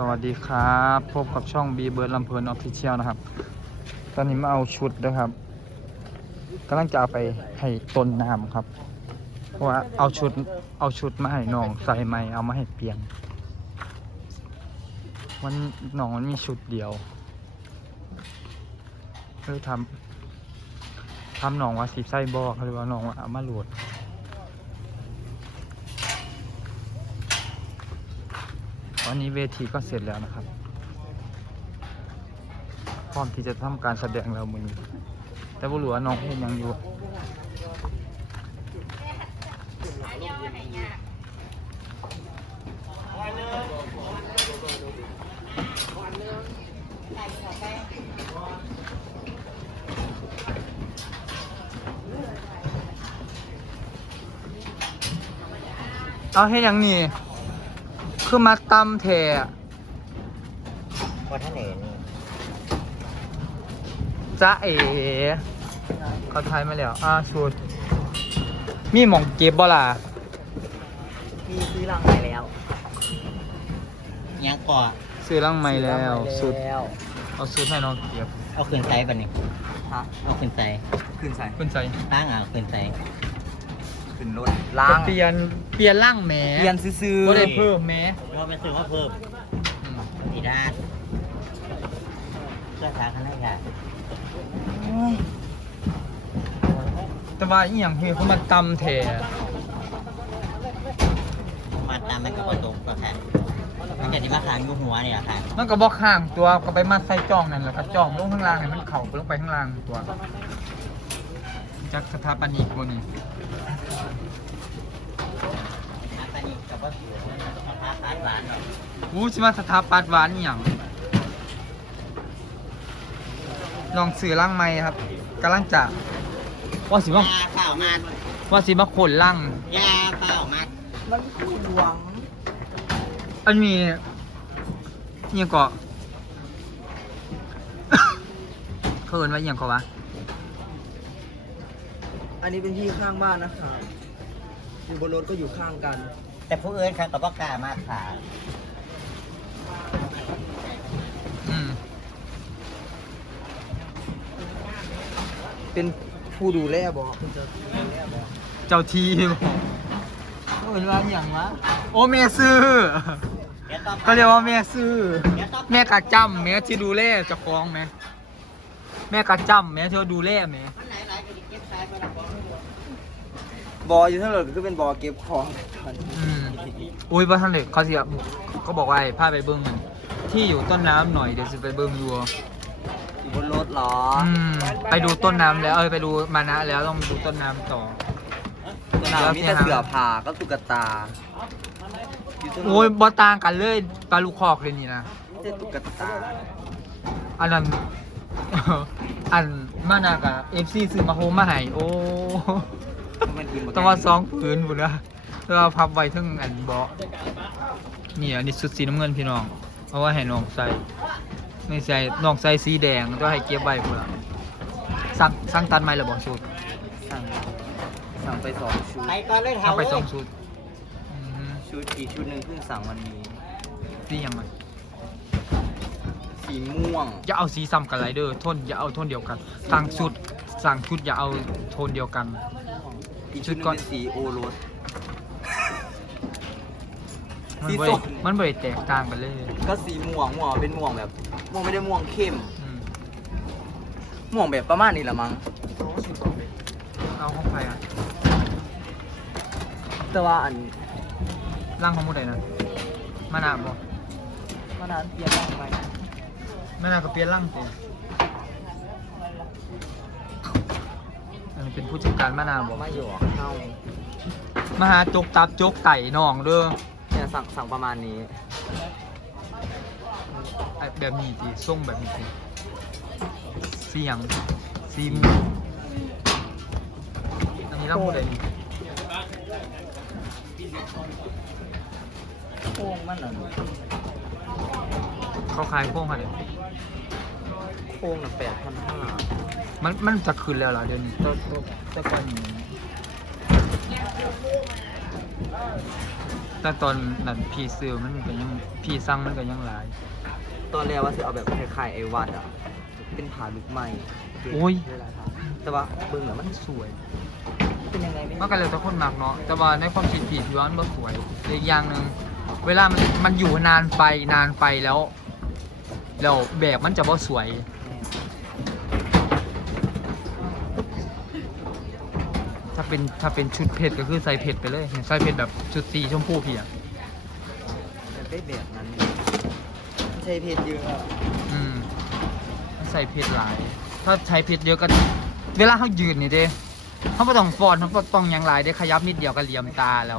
สวัสดีครับ พบกับช่องบีเบิร์ดลำเพลินออฟฟิเชียลนะครับ ตอนนี้มาเอาชุดนะครับกำลังจะเอาไปให้ต้นน้ำครับ เพราะว่าเอาชุดเอาชุดมาให้น้องใส่ใหม่เอามาให้เปลี่ยนวันน้องมันมีชุดเดียวเลยทำทำน้องว่าสีไส้บอกหรือว่าน้องว่าเอามาหลด วันนี้เวทีก็เสร็จแล้วนะครับ พร้อมที่จะทำการแสดงแล้วมือนี้ แต่บ่รู้ว่าน้องเฮ็ดหยังอยู่เอาเฮ็ดหยังนี่ คือมาตำแทอะวัฒนเอกนี่จ้าเอ๋เขาทายมาแล้ว อ่าชุด มีหมองเก็บบ่ล่ะมีซื้อรังใหม่แล้วยังก่อซื้อร่างใหม่แล้ว สุดแล้วเอาสุดให้น้องเก็บ เอาขึ้นไซส์ป่ะนี่ฮะเอาขึ้นไซส์ขึ้นใส่คุณใจตั้งอะเอาขึ้นไซส์ ขึ้นรถล้างเปลี่ยนเปลี่ยนร่างแหมเปลี่ยนซื้อบ่ได้เพิ่มแหมเราไปซื้อว่าเพิ่มอืมสีด้านเสื้อขาข้างในค่ะแต่ว่าอีหยังคือเขามาตำแทอะมาตามมันก็ประตรงก็ค่ะมันจะที่มาขางอยูหัวนี่แหละค่ะมันก็บอกข้างตัวก็ไปมัดใส่จ้องนั่นแหละก็จ้องลงข้างล่างให้มันเข่าลงไปข้างล่างตัวจากสถาปนิกบ่นี่น้ อู้สิมาสถาปัตย์หวานอีหยังลองซื้อร่างใหม่ครับกำลังจะว่าสิยาว่าเปล่ามันว่าสิมาขนร่าง ยาเปล่ามันมันคือหลวงอันนี้เนี่ยก็เขาเอินว่าอหย่างก็วะอันนี้เป็นที่ข้างบ้านนะครับอยู่บนรถก็อยู่ข้างกัน แต่ผู้อื่นครับกับว่กล้ามาขายอืมเป็นผู้ดูแลบอกคุณจะเจ้าทีบอกเขาเอินว่าอหย่างวะโอ้แม่ซื้อเดี๋ยวต่อไป ก็เรียกว่าแม่ซื้อ แม่กะจำแม่ที่ดูแลเจ้าของแม่แม่กะจำแม่ที่ดูแลแม่มันไหนไหนก็ดิเก็บสายไปละบ่บออยู่ทั้งรถก็เป็นบอเก็บของอืม อุ้ยบ่ทันเด็กเขาสิเขาบอกว่าให้พาไปเบิ่งที่อยู่ต้นน้ำหน่อยเดี๋ยวสิไปเบิ่งอยู่อยู่บนรถเหรออืมไปดูต้นน้ำแล้วเออไปดูมานะแล้วต้องดูต้นน้ำต่อตัวหนาวมีแต่เสือผ่าก็ตุ๊กตาอยู่ทั้งรถโอ้ยบ่ต่างกันเลยปลาลูกคอกเลยนี่นะ มีแต่ตุ๊กตาอันนั้น อันมานะกะ FC ซื้อมาโฮมมาให้โอ้ มันกินบ่ต้องว่าสองผืนพุ่นนะแล้ว เอาพับไว้เทั้งอันเบาะนี่อันนี้สุดสีน้ำเงินพี่น้องเอาไว้ให้น้องใส่ไม่ใส่น้องใส่สีแดงต้องให้เก็บไว้พุ่นละสั่งสั่งตัดไหมหรือบ่ชุดสั่งสั่งไปสองชุดไปก่อนเลยสั่เท่างไปสองชุดอืมชุดอีกชุดหนึ่งเพิ่งสั่งวันนี้ สีหยังไงสีม่วง อย่าเอาสีซ้ำกันไรเดอร์โทนอย่าเอาโทนเดียวกันสั่งชุดสั่งชุดอย่าเอาโทนเดียวกัน อีกชุดหนึงเป็นสีโอรส มันสีบ่ส้ได้มมันบ่ได้แตกต่างกันเลยก็สีม่วงม่วงเป็นม่วงแบบม่วงไม่ได้ม่วงเข้มอืมม่วงแบบประมาณนี้ละมั้งเอาของใครอะแต่ว่าอันร่างของผู้ใดนะมานาวบ่มานานเปลี่ยนร่างไปมานาวก็เปลี่ยนร่างเต็มอันนี้เป็นผู้จัดการมานาวบ่มาอยู่เน่ามาหาจกตับจกไต่น้องเด้อเนี่ย สั่งสั่งประมาณนี้ไอ้แบบนี้สิส่งแบบนี้สิเสียงสีม่วงอันนี้ร่างผู้ใดนี่โค้งมันอะเขาขายโค้งค่ะเดี๋ยวโค้งน่ะแปดพันห้ามันมันจะขึ้นแล้วเหรอเดี๋ยวนี้ตัวตัวตัวก่อนนี้ แต่แต่ตอนนั้นพี่ซื้อมันก็ยังพี่สั่งมันก็ยังหลาย ตอนแรกว่าจะเอาแบบคล้ายๆไอ้วัดอะ เป็นผ่าลุกไหมโอ้ย แต่ว่าเบิ่งแล้วมันสวย เป็นยังไงไม่มันก็เลยแต่คนมักเนาะ แต่ว่าในความคิดพี่พี่ว่ามันบ่สวยและอีกอย่างหนึ่งเวลามันมันอยู่นานไปนานไปแล้วแล้วแบบมันจะบ่สวย ถ้าเป็นถ้าเป็นชุดเพชรก็คือใส่เพชรไปเลยใส่เพชรแบบชุดสีชมพูพี่อะแต่ได้แบบนั้นใช้เพจเยอะอะอืมใส่เพชรหลาย ถ้าใช้เพชรเยอะก็เวลาเขายืนนี่เด้เขาไม่ต้องฟอนเขาบ่ต้องหยังหลายเด้ขยับนิดเดียวก็เหลี่ยมตาแล้ว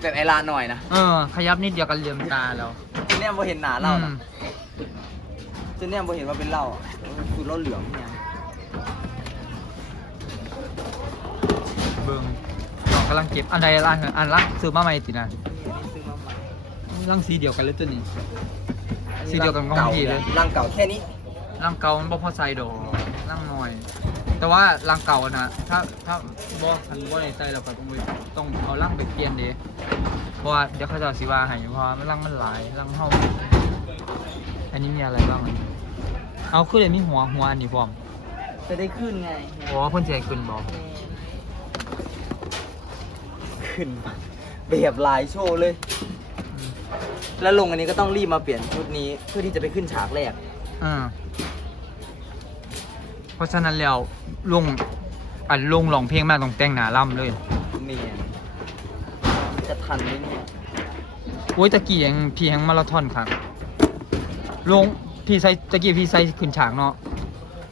แบบไอลานหน่อยนะเออ ขยับนิดเดียวก็เหลี่ยมตาแล้วจนเนี่ยพอเห็นหนาเราอืนะมจนเนี่ยพอเห็นว่าเป็นเราอะสูตรเราเหลืองเนี่ย กำลังเก็บอันใดอันอันละซื้อมาใหม่ตินะนี่ซื้อมาใหม่ร่างสีเดียวกันเลยตัวนี้ สีเดียวกันกับของพี่เลยร่างเก่าแค่นี้ร่างเก่ามันบ่พอใส่ดอกร่างน้อย แต่ว่าร่างเก่านะถ้าถ้าบ่คันบ่ได้ใส่แล้วก็ต้องไปต้องเอาร่างไปเปลี่ยนเด้เพราะว่าเดี๋ยวเขาจะเอาสิว่าให้เพราะว่ามันร่างมันหลายร่างเฮาอันนี้มีอะไรบ้างอะเอาคือเลยมีหัวหัวอันนี้พร้อมจะได้ขึ้นไงอ๋อเพิ่นสิให้ขึ้นบ่ ขึ้นแบบลายโชว์เลยอืมแล้วลงอันนี้ก็ต้องรีบมาเปลี่ยนชุดนี้เพื่อที่จะไปขึ้นฉากแรก อ่า เพราะฉะนั้นแล้วลงอันลงร้องเพลงมาต้องแต่งหน้าล่ำเลยเมียนจะทันไหมเนี่ยโอ้ยตะกี้ยังพี่ยังมาราธอนครับลงพี่ใส่ตะกี้พี่ใส่ขึ้นฉากเนาะ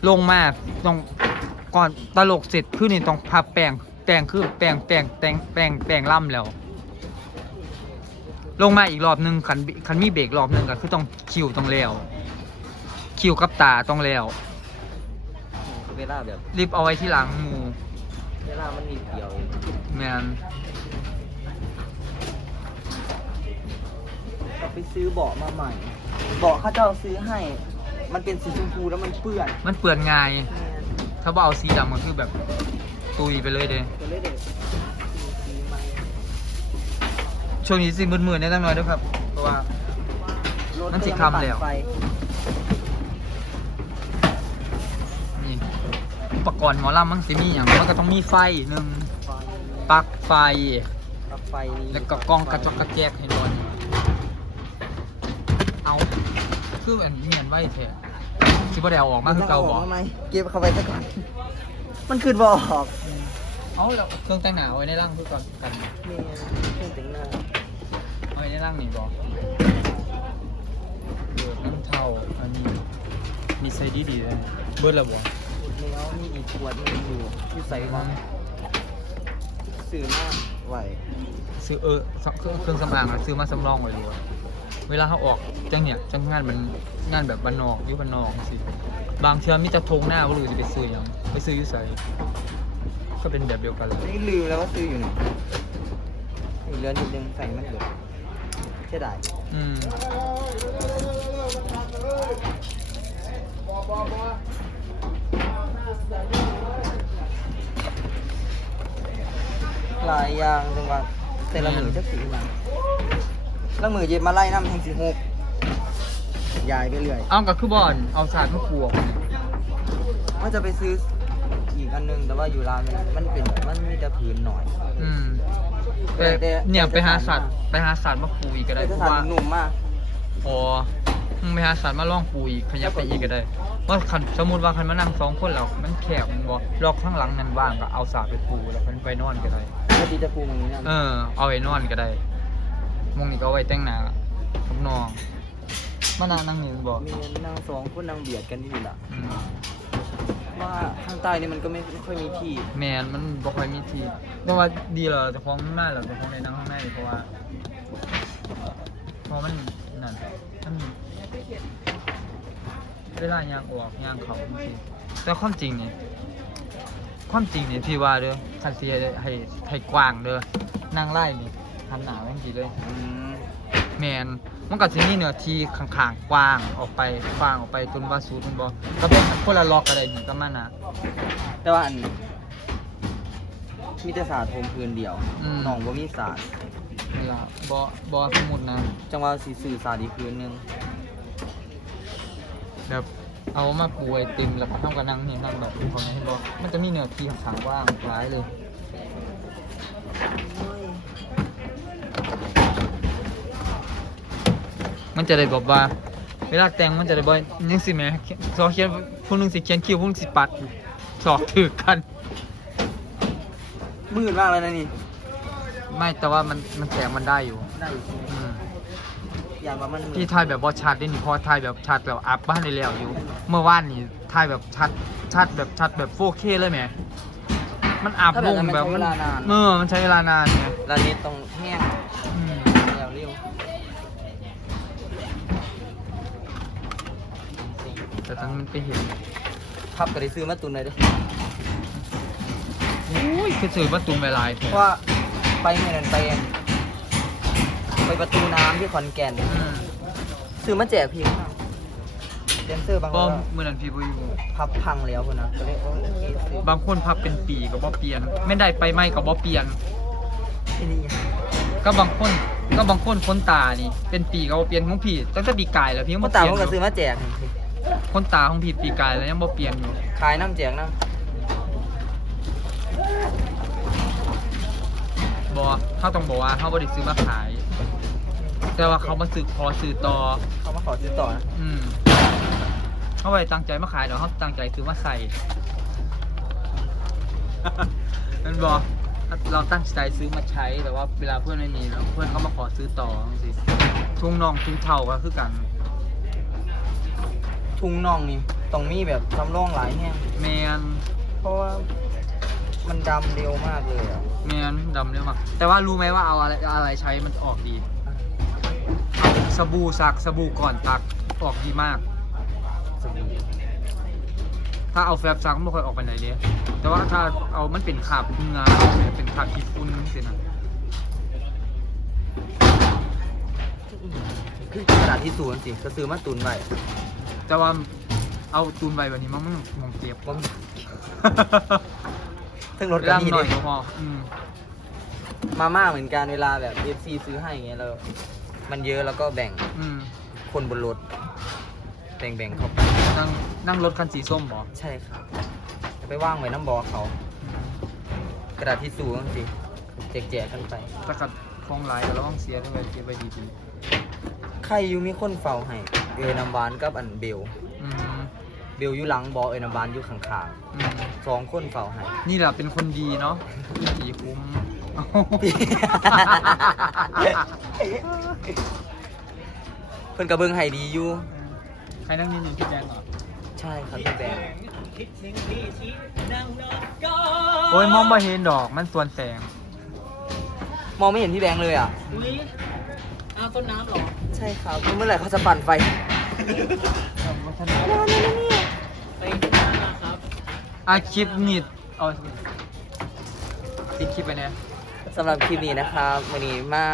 ลงมาต้องก่อนตลกเสร็จขึ้นนี่ต้องพับแป้ง แป้งคือแป้งแป้งแป้งแป้งแป้งล่ำแล้ว ลงมาอีกรอบหนึงคันคันมีเบรกรอบหนึงก็คือต้องคิวต้องแล้วคิวกับตาต้องแล้วเวลาแบบรีบเอาไว้ที่หลังหมูเวลามันมีเกี่ยวแมนก็ไปซื้อเบาะมาใหม่เบาะเขาเจ้าซื้อให้ มันเป็นสีชมพูแล้วมันเปื้อน มันเปื่อนง่าย ถ้าว่าเอาสีดำก็คือแบบ ตุยไปเลยเด้ก็เลยเด็กซื้อใหม่ช่วงนี้สิมืดๆได้ตั้งน้อยด้วยครับ เพราะว่า รถมันสิก็ยังคำแล้วปั่นไฟนี่อุปกรณ์หมอลำมันจะมีอย่างมันก็ต้องมีไฟหนึ่งไฟปลั๊กไฟปลั๊กไฟนี่แล้วก็กล้องกระจกกระแจกให้ด้วยเอา คืออันนี้เงินไว้แท้สิบ่ได้เอาออกมาคือเก่าบ่ทำไมเก็บเข้าไปซะก่อน มันคืนบออกเอาแล้วเครื่องแต่งหน้าเอาไว้ในร่างคือก่อนกันนี่เครื่องแต่งหน้าเอาไว้ในร่างนี่บ่เบิดน้ำเท่าอันนี้มีไซดีดีๆเลยเบิดแล้วบ่แล้วมีอีกขวดหนึงอยู่ที่ใส่มาซื้อมาไหวซื้อเออเครื่องเครื่องสำอางอะซื้อมาสำรองไว้ดูอะเวลาเขาออกจังเนี่ยจังงานมันงานแบบบ้านนอกอยู่บ้านนอกสิ บางเทื่อมีแต่ทงหน้าว่ารู้จะไปซื้อหยังไปซื้ออยู่ไสก็เป็นแบบเดียวกันเลยนี่ลืมแล้วว่าซื้ออยู่ไหนอีกเรือนนิดนึงใส่มันเกิดใช่ได้อืมหลายอย่างจังหวะแต่ละมือจะสีมาละมือเย็บมาไล่น้ำแห่งสีหก ยายไปเรื่อยเอาก็คือบ่อนเอาสาดมาปลวกว่าจะไปซื้ออีกอันนึงแต่ว่าอยู่ร้านมันมันเป็นแบบมันมีแต่ผืนหน่อย อืมแต่แต่เนี่ยไปหาแต่สัตว์ไปหาสัตว์มาปูอีกก็ได้แต่เพถ้าราะสารว่าหนุ่มมากอ๋อมึงไปหาสัตว์มาล่องปูอีกขยับไปอีกก็ได้ว่าคันสมมติว่าคันมานั่งสองคนแล้วมันแคบมันบ่ล็อกข้างหลังนั้นว่างก็เอาสาดไปปูแล้วมันไปนอนก็ได้ ปกติจะปูอย่างนี้นะ เออ เอาไว้นอนก็ได้มงนี่ก็เอาไว้แต่งหน้ากับน้อง มานั่งนั่งนี่บ่มีนั่งสองคนนั่งเบียดกันนี่แหละอืมว่าข้างใต้นี่มันก็ไม่ไม่ค่อยมีที่แมนมันบ่ค่อยมีที่เพราะว่าดีแล้วเจะคล้าของมาแล้วเจะคล้าของในนั่งข้างในเพราะว่าเพราะมันนั่นมันเวลายางออกยางเขาจริงๆแต่ความจริงนี่ความจริงนี่พี่ว่าเด้อคันสิให้ให้ให้กว้างเด้อนั่งไล่นี่หันหน้าไปจังซี่เลยอืมแมน มันก็สิมีเนื้อที่ข้างๆกว้างออกไปกว้างออกไปจนว่าสูดมันบ่ก็เป็นคนละล็อกอะไรนี่ก็มันน่ะแต่ว่าอันมีแต่ศาสตร์ผมพื้นเดียวอืมน้องว่ามีศาสตร์เวลาบอบอสมุดนะจังหวะสีสื่อสารอีกคืนนึงแบบเอามาปูไอติมแล้วก็ทำกับนั่งนี่นั่งแบบคนนี้ให้บอกมันจะมีเนื้อที่ขางว่างคล้ายเลย มันจะได้บอกว่า เวลาแต่งมันจะได้บอกยังสิแหม่สอเขียนพวกนึงสิเขียนคิวพวกนึงสิปัดสอบถือกัน มืดมากเลยนะนี่ไม่แต่ว่ามันมันแสงมันได้อยู่ได้อยู่อืมอย่างว่ามันมืดพี่ถ่ายแบบว่าชัดได้นี่เพอถ่ายแบบชัดแบบอัพบ้านในแล้วอยู่ เมื่อวานนี่ถ่ายแบบชัดชัดแบบชัดแบบ 4K เลยแหมมันอัพลงแบบมันเออมันใช้เวลานานไงร้านนี้ตรงแห้งอืม แล้วเร็ว แต่ตอนนั้นมันไปเห็นพับก็ได้ซื้อมาตุนเลยเด้ออุ้ยคือสื่อว่าตูมไปลายแท้เพราะว่าไปเมื่อนั้นไปไปประตูน้ำที่ขอนแก่นอืมซื้อมาแจกพี่ข้างแดนเซอร์บางคก็นก็เมื่อนั้นพี่บุยพับพังแล้วคนนะก็เลยโอเคซื้อบางคนพับเป็นปีก็บ่เปลี่ยน ไม่ได้ไปไม่ก็บ่เปลี่ยนที่นี่ก็บางคนก็บางคนคนตานี่ เป็นปีก็บ่เปลี่ยนของพี่ตั้งแต่ปีกายแล้วพี่ยังพ่บ่อเปตาลี่ยนผมก็ซื้ออยู่มาแจกนี่สิ คนตาของพี่ปีกายแล้วยังบ่เปลี่ยนอยู่ขายน้ำแจกน้บอเขาต้องบอกว่าเขาบริซื้อมาขาย แต่ว่าเขามาซื้อพอซื้อต่อำเขามาขอซื้อต่อนะอืมเขาไปตั้งใจมาขายเดี๋ยวเขาตั้งใจซื้อมาใส่ นั่นบอเราตั้งใจซื้อมาใช้แต่ว่าเวลาเพื่อนไม่มีแล้วเพื่อนเขามาขอซื้อต่อสิทุ่งน่องทุ่งเท่าก็คือกัน ทุ่งน่องนี่ต้องมีแบบทำร่องหลายแห้งแมนเพราะว่ามันดำเร็วมากเลยอะแมนดำเร็วมากแต่ว่ารู้ไหมว่าเอาอะไรอะไรใช้มันออกดีเอาสบู่ซักสบู่ก่อนตักออกดีมาก ถ้าเอาแฟบซักมันไม่ค่อยออกไปไหนเลยแต่ว่าถ้าเอามันเป็นขาบเหงาเป็นขาบขี้ฝุ่นสินะคือกระดาษที่ศูนย์สิก็ซื้อมาตุนไว้ แต่ว่าเอาตูนใบแบบนี้มันมันมองเจ็บผมทั้งรถร่างนี่หน่อยดิก็พออืมมาม่าเหมือนกันเวลาแบบ FC ซื้อให้อย่างเงี้ยเรา มันเยอะแล้วก็แบ่งอืมคนบนรถ แบ่งแบ่งๆเขาไปนั่งนั่งรถคันสีส้มบอใช่ครับจะไปว่างไว้น้ำบอเขากระดาษที่สูงสิแจกๆกันไปถ้ากัดคลองไหลายก็ระวังเสียด้วยเก็บไว้ดีใครอยู่มีคนเฝ้าให้ เอยน้ำหวานกับอันเบลๆอืมเบลอยู่หลังบอเอยน้ำหวานอยู่ข้างอืมๆสองคนเฝ้าให้ นี่แหละเป็นคนดีเนาะผีคุ้ม เพิ่นกระเบิงให้ดีอยู่ใครนั่งยืนอยู่ที่แบงก์เหรอ ใช่ครับพี่แบงค์โอ้ยมองไม่เห็นดอกมันส่วนแสง มองไม่เห็นพี่แบงค์เลยอะอุ้ยอ้าวต้นน้ำเหรอ ใช่ครับเมื่อไหร่เขาจะปั่นไฟไปที่นั่นนะครับอะคลิปนิดเอาติดคลิปไปเนี่ยสำหรับคลิปนี้นะครับวันนี้มา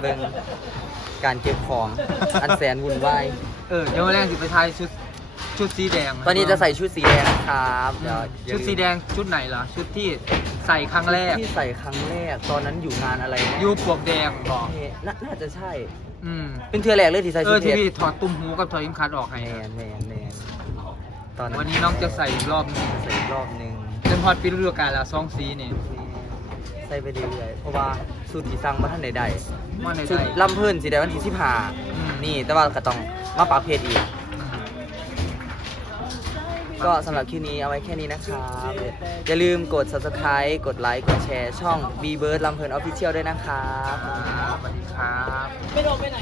เบิ่งการเก็บของ อันแสนวุ่นวาย เออเดี๋ยวแรงสิไปทายชุดชุดสีแดงตอนนี้จะใส่ชุดสีแดงนะครับ เดี๋ยวชุดสีแดงชุดไหนล่ะชุดที่ใส่ครั้งแรก ที่ใส่ครั้งแรก ตอนนั้นอยู่งานอะไรนะยูปวกแดงบอกเอ๊ะน่าน่าจะใช่ อืมเป็นเทือแรกเลยที่ใส่เอชุอดเพที่ชรพี่ถอดตุ้มหูกับถอดยิ้มคัดออกให้แมนแมนแมนตอนนั้นวันนี้น้องจะใส่อีกรอบหนึงใส่อีกรอบหนึง จนพอดปีฤดูกาลละสองสีนี่ใส่ไปเรื่อยๆเพราะว่าสูตรที่สั่งมาท่านใดว่าในๆใจชุดลำเพิ่นสีแดงวันที่สิบห้าอืม นี่แต่ว่าก็ต้องมาปรับเพจอีก ก็สำหรับคลิปนี้เอาไว้แค่นี้นะครับ อย่าลืมกด subscribe กดไลค์กดแชร์ช่อง B Bird ลำเพลิน Official ด้วยนะครับครับ สวัสดีครับ ไม่โดนไปไหน